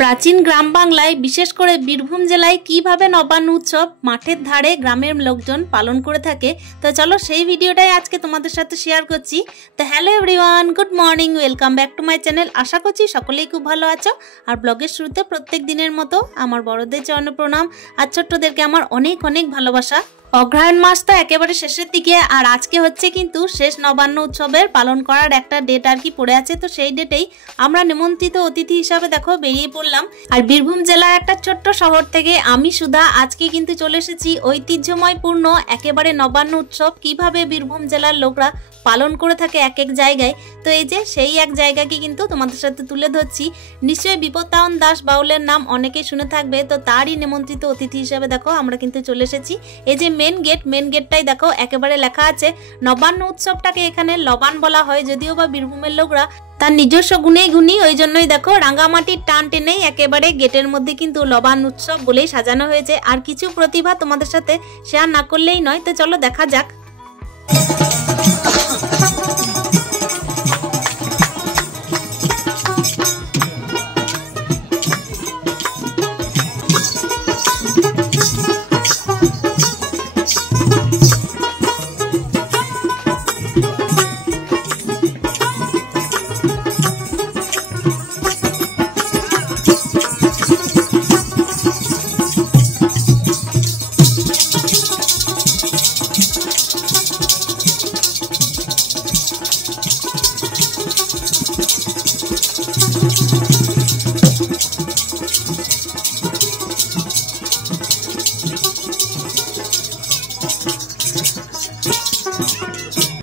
প্রাচীন গ্রাম বাংলায় বিশেষ করে বীরভূম জেলায় কিভাবে নবান্ন উৎসব মাঠের ধারে গ্রামের লোকজন পালন করে থাকে, তো চলো সেই ভিডিওটাই আজকে তোমাদের সাথে শেয়ার করছি। তো hello everyone, good morning, welcome back to my channel. আশা করছি সকলেই খুব ভালো আছো। আর ব্লগের শুরুতে প্রত্যেক দিনের মতো আমার বড়দের চরণে প্রণাম আর ছোট্টদেরকে আমার অনেক অনেক ভালোবাসা। অগ্রহায়ণ মাস তো একেবারে শেষের দিকে, আর আজকে হচ্ছে কিন্তু শেষ নবান্ন উৎসবের পালন করার একটা ডেট আর কি পড়ে আছে। তো সেই ডেটেই আমরা নিমন্ত্রিত অতিথি হিসাবে দেখো বেরিয়ে পড়লাম। আর বীরভূম জেলার একটা ছোট্ট শহর থেকে আমি সুধা আজকে কিন্তু চলে এসেছি ঐতিহ্যময়পূর্ণ একেবারে নবান্ন উৎসব কিভাবে বীরভূম জেলার লোকরা পালন করে থাকে এক এক জায়গায়। তো এই যে সেই এক জায়গাকে কিন্তু তোমাদের সাথে তুলে ধরছি। নিশ্চয়ই বিপত্তায়ন দাস বাউলের নাম অনেকেই শুনে থাকবে, তো তারই নিমন্ত্রিত অতিথি হিসাবে দেখো আমরা কিন্তু চলে এসেছি। এই যে মেন গেটটাই দেখো একেবারে লেখা আছে নবান্ন উৎসবটাকে এখানে লবান বলা হয়, যদিও বা বীরভূমের লোকরা তার নিজস্ব গুণী ওই জন্যই দেখো রাঙামাটির টান টেনেই একেবারে গেটের মধ্যে কিন্তু লবান উৎসব বলেই সাজানো হয়েছে। আর কিছু প্রতিভা তোমাদের সাথে শেয়ার না করলেই নয়, তো চলো দেখা যাক।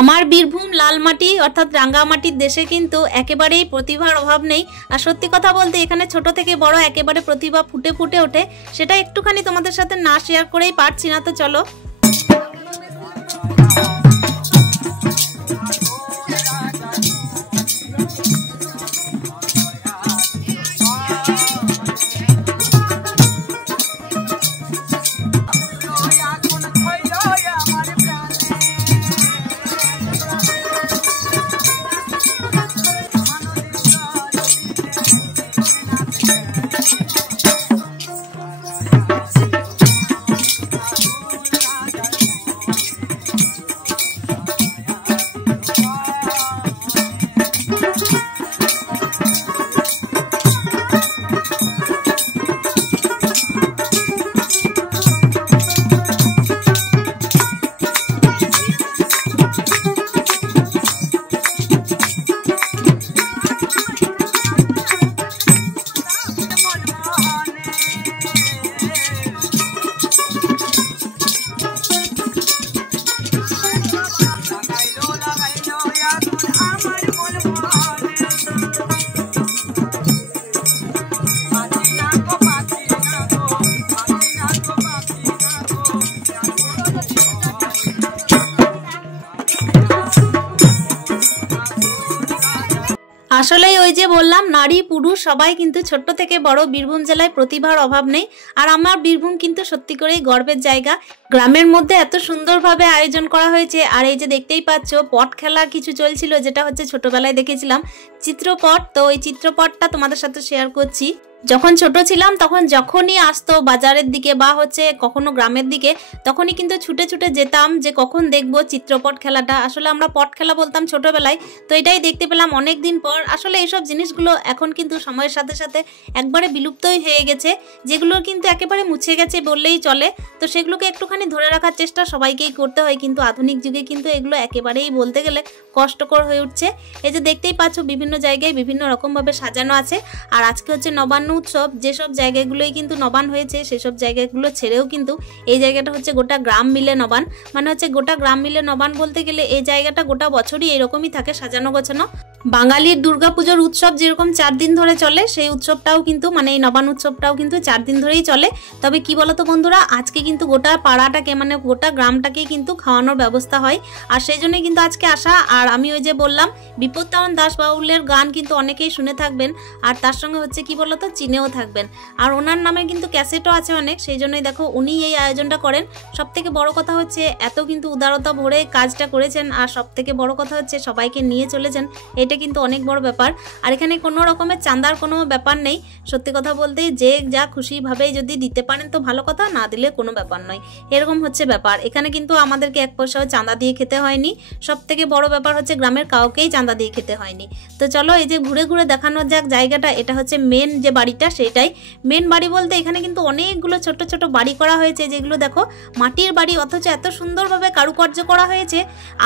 আমার বীরভূম লালমাটি অর্থাৎ রাঙ্গামাটির দেশে কিন্তু একেবারেই প্রতিভার অভাব নেই। আর সত্যি কথা বলতে এখানে ছোট থেকে বড় একেবারে প্রতিভা ফুটে ফুটে ওঠে। সেটা একটুখানি তোমাদের সাথে না শেয়ার করেই পারছি না, তো চলো। আসলেই ওই যে বললাম, নারী পুরুষ সবাই কিন্তু ছোট্ট থেকে বড় বীরভূম জেলায় প্রতিভার অভাব নেই। আর আমার বীরভূম কিন্তু সত্যি করেই গর্বের জায়গা। গ্রামের মধ্যে এত সুন্দরভাবে আয়োজন করা হয়েছে। আর এই যে দেখতেই পাচ্ছ পট খেলা কিছু চলছিল, যেটা হচ্ছে ছোটবেলায় দেখেছিলাম চিত্রপট। তো ওই চিত্রপটটা তোমাদের সাথে শেয়ার করছি। যখন ছোট ছিলাম তখন যখনই আসতো বাজারের দিকে বা হচ্ছে কখনো গ্রামের দিকে, তখনই কিন্তু ছুটে ছুটে যেতাম যে কখন দেখবো চিত্রপট খেলাটা। আসলে আমরা পট খেলা বলতাম ছোটবেলায়। তো এটাই দেখতে পেলাম অনেক দিন পর। আসলে এইসব জিনিসগুলো এখন কিন্তু সময়ের সাথে সাথে একবারে বিলুপ্তই হয়ে গেছে, যেগুলো কিন্তু একেবারে মুছে গেছে বললেই চলে। তো সেগুলোকে একটুখানি ধরে রাখার চেষ্টা সবাইকেই করতে হয়, কিন্তু আধুনিক যুগে কিন্তু এগুলো একেবারেই বলতে গেলে কষ্টকর হয়ে উঠছে। এই যে দেখতেই পাচ্ছ বিভিন্ন জায়গায় বিভিন্ন রকমভাবে সাজানো আছে। আর আজকে হচ্ছে নবান্ন উৎসব। যেসব জায়গাগুলোই কিন্তু নবান হয়েছে সেসব জায়গাগুলো ছেড়েও কিন্তু এই জায়গাটা হচ্ছে গোটা গ্রাম মিলে নবান, মানে হচ্ছে গোটা গ্রাম মিলে নবান বলতে গেলে এই জায়গাটা গোটা বছরই এরকমই থাকে সাজানো গোছানো। বাঙালির দুর্গাপুজোর উৎসব যেরকম 4 দিন ধরে চলে, সেই উৎসবটাও কিন্তু মানে এই নবান উৎসবটাও কিন্তু 4 দিন ধরেই চলে। তবে কি বলতো বন্ধুরা, আজকে কিন্তু গোটা পাড়াটাকে মানে গোটা গ্রামটাকে কিন্তু খাওয়ানোর ব্যবস্থা হয়। আর সেই জন্যই কিন্তু আজকে আসা। আর আমি ওই যে বললাম বিপত্তায়ন দাস বাউলের গান কিন্তু অনেকেই শুনে থাকবেন, আর তার সঙ্গে হচ্ছে কি বলতো চিনেও থাকবেন। আর ওনার নামে কিন্তু ক্যাসেটও আছে অনেক, সেই জন্যই দেখো উনি এই আয়োজনটা করেন। সব থেকে বড় কথা হচ্ছে এত কিন্তু উদারতা ভরে কাজটা করেছেন। আর সব থেকে বড় কথা হচ্ছে সবাইকে নিয়ে চলেছেন, এটা কিন্তু অনেক বড় ব্যাপার। আর এখানে কোনো রকমের চাঁদার কোনো ব্যাপার নেই, সত্যি কথা বলতে যে যা খুশিভাবে যদি দিতে পারেন তো ভালো কথা, না দিলে কোনো ব্যাপার নয়, এরকম হচ্ছে ব্যাপার। এখানে কিন্তু আমাদেরকে 1 পয়সাও চাঁদা দিয়ে খেতে হয়নি, সব থেকে বড় ব্যাপার হচ্ছে গ্রামের কাউকেই চাঁদা দিয়ে খেতে হয়নি। তো চলো এই যে ঘুরে ঘুরে দেখানো যাক জায়গাটা। এটা হচ্ছে মেন যে বাড়িটা, সেটাই মেন বাড়ি বলতে এখানে কিন্তু অনেকগুলো ছোট ছোট বাড়ি করা হয়েছে, যেগুলো দেখো মাটির বাড়ি, অথচ এত সুন্দরভাবে কারুকার্য করা হয়েছে।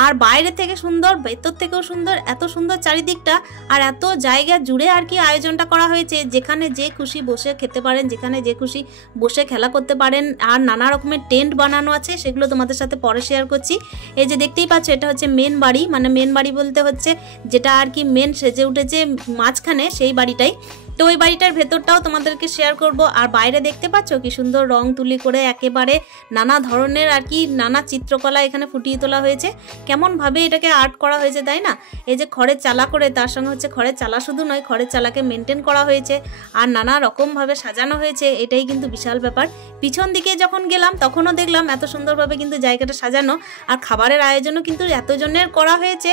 আর বাইরে থেকে সুন্দর, ভেতর থেকেও সুন্দর, এত সুন্দর চারিদিকটা। আর এত জায়গা জুড়ে আর কি আয়োজনটা করা হয়েছে, যেখানে যে খুশি বসে খেতে পারেন, যেখানে যে খুশি বসে খেলা করতে পারেন। আর নানা রকমের টেন্ট বানানো আছে, সেগুলো তোমাদের সাথে পরে শেয়ার করছি। এই যে দেখতেই পাচ্ছ এটা হচ্ছে মেন বাড়ি, মানে মেন বাড়ি বলতে হচ্ছে যেটা আর কি মেন সেজে উঠেছে মাঝখানে, সেই বাড়িটাই। তো ওই বাড়িটার ভেতরটাও তোমাদেরকে শেয়ার করব। আর বাইরে দেখতে পাচ্ছ কি সুন্দর রং তুলি করে একেবারে নানা ধরনের আর কি নানা চিত্রকলা এখানে ফুটিয়ে তোলা হয়েছে। কেমনভাবে এটাকে আর্ট করা হয়েছে তাই না। এই যে খড়ের চালা করে, তার সঙ্গে হচ্ছে খড়ের চালা শুধু নয়, খড়ের চালাকে মেনটেন করা হয়েছে আর নানা রকমভাবে সাজানো হয়েছে, এটাই কিন্তু বিশাল ব্যাপার। পিছন দিকে যখন গেলাম তখনও দেখলাম এত সুন্দরভাবে কিন্তু জায়গাটা সাজানো। আর খাবারের আয়োজনও কিন্তু এতজনের করা হয়েছে,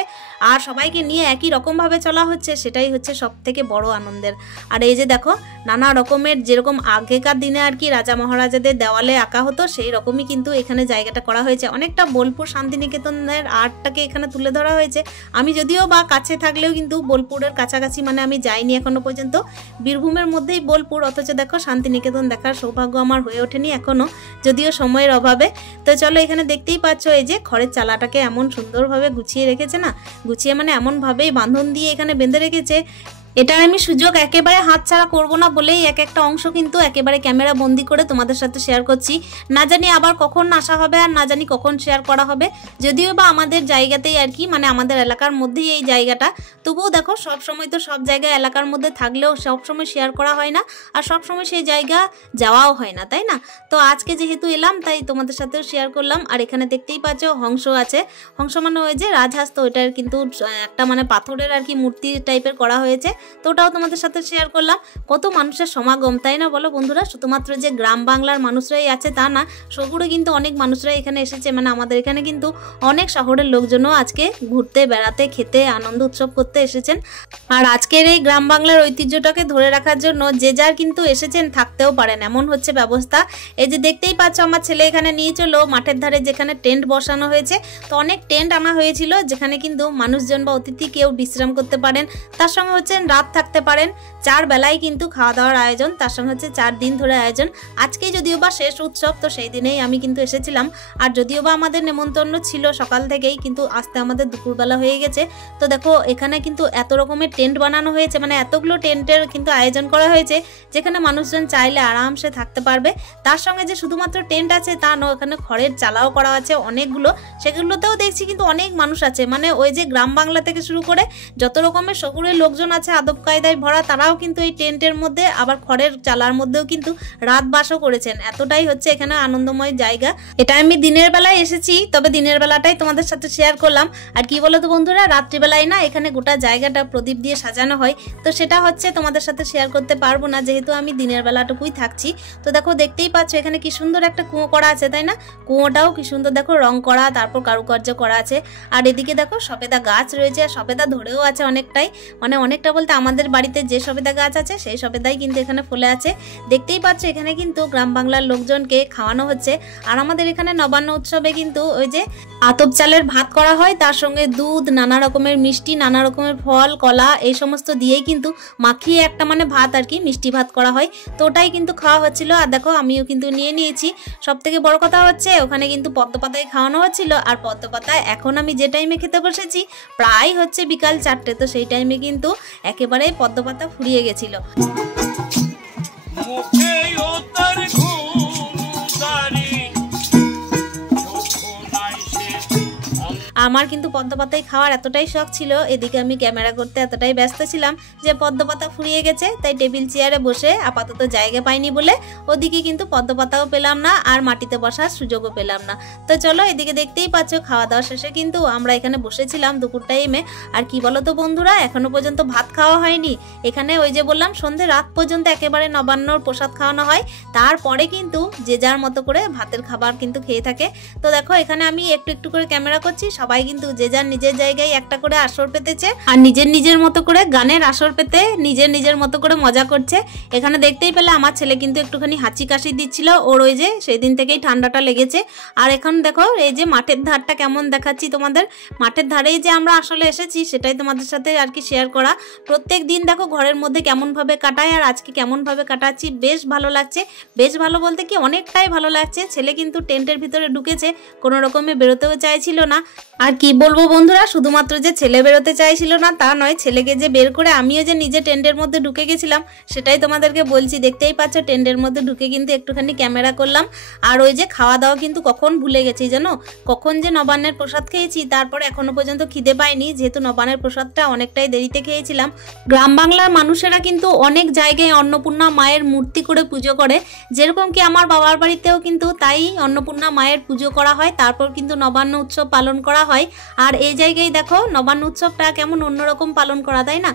আর সবাইকে নিয়ে একই রকমভাবে চলা হচ্ছে, সেটাই হচ্ছে সব থেকে বড় আনন্দের। আর এই যে দেখো নানা রকমের, যেরকম আগেকার দিনে আর কি রাজা মহারাজাদের দেওয়ালে আঁকা হতো, সেই রকমই কিন্তু এখানে জায়গাটা করা হয়েছে। অনেকটা বোলপুর শান্তিনিকেতনের আর্টটাকে এখানে তুলে ধরা হয়েছে। আমি যদিও বা কাছে থাকলেও কিন্তু বোলপুরের কাছাকাছি মানে আমি যাইনি এখনো পর্যন্ত, বীরভূমের মধ্যেই বোলপুর, অথচ দেখো শান্তিনিকেতন দেখার সৌভাগ্য আমার হয়ে ওঠেনি এখনো, যদিও সময়ের অভাবে। তো চলো এখানে দেখতেই পাচ্ছ এই যে খড়ের চালাটাকে এমন সুন্দরভাবে গুছিয়ে রেখেছে না, গুছিয়ে মানে এমনভাবেই বাঁধন দিয়ে এখানে বেঁধে রেখেছে। এটার আমি সুযোগ একেবারে হাতছাড়া করব না বলেই একটা অংশ কিন্তু একেবারে ক্যামেরা বন্দি করে তোমাদের সাথে শেয়ার করছি। না জানি আবার কখন আসা হবে, আর না জানি কখন শেয়ার করা হবে। যদিও বা আমাদের জায়গাতেই আর কি, মানে আমাদের এলাকার মধ্যেই এই জায়গাটা, তবুও দেখো সব সময় তো সব জায়গায় এলাকার মধ্যে থাকলেও সব সময় শেয়ার করা হয় না, আর সব সময় সেই জায়গা যাওয়াও হয় না, তাই না। তো আজকে যেহেতু এলাম তাই তোমাদের সাথেও শেয়ার করলাম। আর এখানে দেখতেই পাচ্ছ হংস আছে, হংস মানে ওই যে রাজহাঁস, তো এটার কিন্তু একটা মানে পাথরের আর কি মূর্তি টাইপের করা হয়েছে, তো ওটাও তোমাদের সাথে শেয়ার করলাম। কত মানুষের সমাগম তাই না বলো বন্ধুরা। শুধুমাত্র যে গ্রাম বাংলার মানুষরাই আছে তা না, শহুরে কিন্তু অনেক মানুষরাই এখানে এসেছে, মানে আমাদের এখানে কিন্তু অনেক শহরের লোকজনও আজকে ঘুরতে, বেড়াতে, খেতে, আনন্দ উৎসব করতে এসেছেন। আর আজকের এই গ্রাম বাংলার ঐতিহ্যটাকে ধরে রাখার জন্য যে যার কিন্তু এসেছেন, থাকতেও পারেন, এমন হচ্ছে ব্যবস্থা। এই যে দেখতেই পাচ্ছ আমার ছেলে এখানে নিয়ে চলো মাঠের ধারে, যেখানে টেন্ট বসানো হয়েছে। তো অনেক টেন্ট আনা হয়েছিল, যেখানে কিন্তু মানুষজন বা অতিথি কেউ বিশ্রাম করতে পারেন, তার সঙ্গে হচ্ছে রাত থাকতে পারেন। 4 বেলায় কিন্তু খাওয়া দাওয়ার আয়োজন, তার সঙ্গে হচ্ছে 4 দিন ধরে আয়োজন। আজকে যদিও বা শেষ উৎসব, তো সেই দিনেই আমি কিন্তু এসেছিলাম। আর যদিও বা আমাদের নেমন্তন্ন ছিল সকাল থেকেই, কিন্তু আসতে আমাদের দুপুরবেলা হয়ে গেছে। তো দেখো এখানে কিন্তু এত রকমের টেন্ট বানানো হয়েছে, মানে এতগুলো টেন্টের কিন্তু আয়োজন করা হয়েছে, যেখানে মানুষজন চাইলে আরামসে থাকতে পারবে। তার সঙ্গে যে শুধুমাত্র টেন্ট আছে তা নয়, এখানে খড়ের চালাও করা আছে অনেকগুলো, সেগুলোতেও দেখছি কিন্তু অনেক মানুষ আছে। মানে ওই যে গ্রাম বাংলা থেকে শুরু করে যত রকমের শহুরের লোকজন আছে আদব কায়দায় ভরা, তারাও কিন্তু এই টেন্টের মধ্যে, আবার খড়ের চালার মধ্যেও কিন্তু রাত বাসও করেছেন। এতটাই হচ্ছে এখানে আনন্দময় জায়গা। এটা আমি দিনের বেলায় এসেছি, তবে দিনের বেলাটাই তোমাদের সাথে শেয়ার করলাম। আর কি বলো তো বন্ধুরা, রাত্রিবেলায় না এখানে গোটা জায়গাটা প্রদীপ দিয়ে সাজানো হয়, তো সেটা হচ্ছে তোমাদের সাথে শেয়ার করতে পারবো না, যেহেতু আমি দিনের বেলাটুকুই থাকছি। তো দেখো দেখতেই পাচ্ছ এখানে কি সুন্দর একটা কুয়ো করা আছে তাই না, কুয়োটাও কি সুন্দর দেখো রং করা, তারপর কারুকার্য করা আছে। আর এদিকে দেখো সবেদা গাছ রয়েছে, আর সবেদা ধরেও আছে অনেকটাই, মানে অনেকটা বলতে আমাদের বাড়িতে যে সবেদা গাছ আছে সেই সবেদাই কিন্তু এখানে ফুলে আছে। দেখতেই পাচ্ছ এখানে কিন্তু গ্রাম বাংলার লোকজনকে খাওয়ানো হচ্ছে। আর আমাদের এখানে নবান্ন উৎসবে কিন্তু ওই যে আতপ চালের ভাত করা হয়, তার সঙ্গে দুধ, নানা রকমের মিষ্টি, নানা রকমের ফল, কলা, এই সমস্ত দিয়েই কিন্তু মাখিয়ে একটা মানে ভাত আর কি মিষ্টি ভাত করা হয়, তো ওটাই কিন্তু খাওয়া হচ্ছিল। আর দেখো আমিও কিন্তু নিয়ে নিয়েছি। সব থেকে বড় কথা হচ্ছে ওখানে কিন্তু পদ্ম পাতায় খাওয়ানো হচ্ছিল। আর পদ্ম পাতায় এখন আমি যে টাইমে খেতে বসেছি প্রায় হচ্ছে বিকাল 4টে, তো সেই টাইমে কিন্তু একেবারে পদ্ম পাতা ফুরিয়ে গেছিল। আমার কিন্তু পদ্ম পাতায় খাওয়ার এতটাই শখ ছিল, এদিকে আমি ক্যামেরা করতে এতটাই ব্যস্ত ছিলাম যে পদ্ম পাতা ফুরিয়ে গেছে, তাই টেবিল চেয়ারে বসে আপাতত জায়গা পাইনি বলে ওদিকে কিন্তু পদ্ম পাতাও পেলাম না, আর মাটিতে বসার সুযোগও পেলাম না। তো চলো এদিকে দেখতেই পাচ্ছ খাওয়া দাওয়া শেষে কিন্তু আমরা এখানে বসেছিলাম দুপুর টাইমে। আর কি বলো তো বন্ধুরা, এখনো পর্যন্ত ভাত খাওয়া হয়নি। এখানে ওই যে বললাম সন্ধে রাত পর্যন্ত একেবারে নবান্নর প্রসাদ খাওয়ানো হয়, তারপরে কিন্তু যে যার মতো করে ভাতের খাবার কিন্তু খেয়ে থাকে। তো দেখো এখানে আমি একটু একটু করে ক্যামেরা করছি, সবাই সবাই কিন্তু যে যার নিজের জায়গায় একটা করে আসর পেতেছে আর নিজের মতো করে গানের আসর পেতে নিজের মতো করে মজা করছে। এখানে দেখতেই পেলে আমার ছেলে কিন্তু একটুখানি হাঁচি কাশি দিচ্ছিল, ওর ওই যে সেই দিন থেকেই ঠান্ডাটা লেগেছে। আর এখন দেখো এই যে মাঠের ধারটা কেমন দেখাচ্ছি তোমাদের, মাঠের ধারেই যে আমরা আসলে এসেছি সেটাই তোমাদের সাথে আর কি শেয়ার করা। প্রত্যেক দিন দেখো ঘরের মধ্যে কেমনভাবে কাটায় আর আজকে কেমনভাবে কাটাচ্ছি, বেশ ভালো লাগছে। বেশ ভালো বলতে কি অনেকটাই ভালো লাগছে। ছেলে কিন্তু টেন্টের ভিতরে ঢুকেছে, কোনো রকমে বেরোতেও চাইছিল না। আর কি বলবো বন্ধুরা, শুধুমাত্র যে ছেলে বেরোতে চাইছিল না তা নয়, ছেলেকে যে বের করে আমিও যে নিজে টেন্টের মধ্যে ঢুকে গেছিলাম সেটাই তোমাদেরকে বলছি। দেখতেই পাচ্ছ টেন্টের মধ্যে ঢুকে কিন্তু একটুখানি ক্যামেরা করলাম। আর ওই যে খাওয়া দাওয়া কিন্তু কখন ভুলে গেছি জানো, কখন যে নবান্নের প্রসাদ খেয়েছি, তারপরে এখনো পর্যন্ত খিদে পাইনি, যেহেতু নবান্নের প্রসাদটা অনেকটাই দেরিতে খেয়েছিলাম। গ্রাম বাংলার মানুষেরা কিন্তু অনেক জায়গায় অন্নপূর্ণা মায়ের মূর্তি করে পুজো করে, যেরকম কি আমার বাবার বাড়িতেও কিন্তু তাই অন্নপূর্ণা মায়ের পুজো করা হয়, তারপর কিন্তু নবান্ন উৎসব পালন করা হয়। আর এই জায়গায় দেখো নবান্ন উৎসবটা কেমন অন্যরকম পালন করা, তাই না?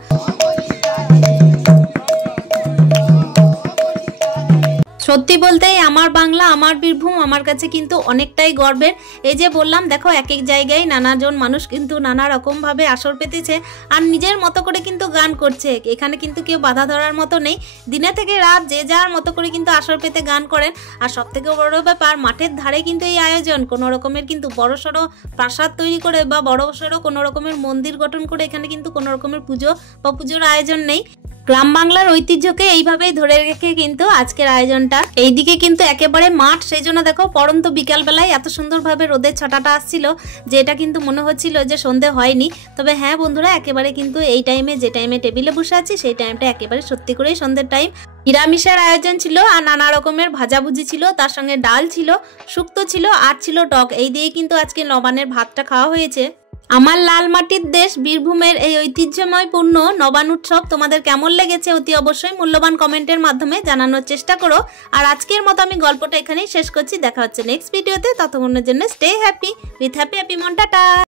সত্যি বলতে আমার বাংলা, আমার বীরভূম আমার কাছে কিন্তু অনেকটাই গর্বের। এই যে বললাম দেখো এক এক জায়গায় নানাজন মানুষ কিন্তু নানা রকমভাবে আসর পেতেছে আর নিজের মতো করে কিন্তু গান করছে। এখানে কিন্তু কেউ বাধা ধরার মতো নেই, দিনে থেকে রাত যে যার মতো করে কিন্তু আসর পেতে গান করেন। আর সব থেকে বড় ব্যাপার, মাঠের ধারে কিন্তু এই আয়োজন, কোনো রকমের কিন্তু বড়সড় প্রাসাদ তৈরি করে বা বড়সড় কোনো রকমের মন্দির গঠন করে এখানে কিন্তু কোনো রকমের পুজো বা পুজোর আয়োজন নেই। গ্রাম বাংলার ঐতিহ্যকে এইভাবেই ধরে রেখে কিন্তু আজকের আয়োজনটা। এইদিকে কিন্তু একেবারে মাঠ, সেই জন্য দেখো পরন্ত বিকালবেলায় এত সুন্দরভাবে রোদের ছটাটা আসছিল যে এটা কিন্তু মনে হচ্ছিল যে সন্ধে হয়নি। তবে হ্যাঁ বন্ধুরা, একেবারে কিন্তু এই টাইমে যে টাইমে টেবিলে বসে আছি সেই টাইমটা একেবারে সত্যি করেই সন্ধ্যের টাইম। নিরামিষের আয়োজন ছিল আর নানা রকমের ভাজাভুজি ছিল, তার সঙ্গে ডাল ছিল, শুক্তো ছিল আর ছিল টক। এই দিয়ে কিন্তু আজকে নবান্নের ভাতটা খাওয়া হয়েছে। আমার লাল মাটির দেশ বীরভূমের এই ঐতিহ্যময়পূর্ণ নবান্ন উৎসব তোমাদের কেমন লেগেছে অতি অবশ্যই মূল্যবান কমেন্টের মাধ্যমে জানানোর চেষ্টা করো। আর আজকের মতো আমি গল্পটা এখানেই শেষ করছি, দেখা হচ্ছে নেক্সট ভিডিওতে। ততক্ষণের জন্য স্টে হ্যাপি উইথ হ্যাপি মন, টাটা।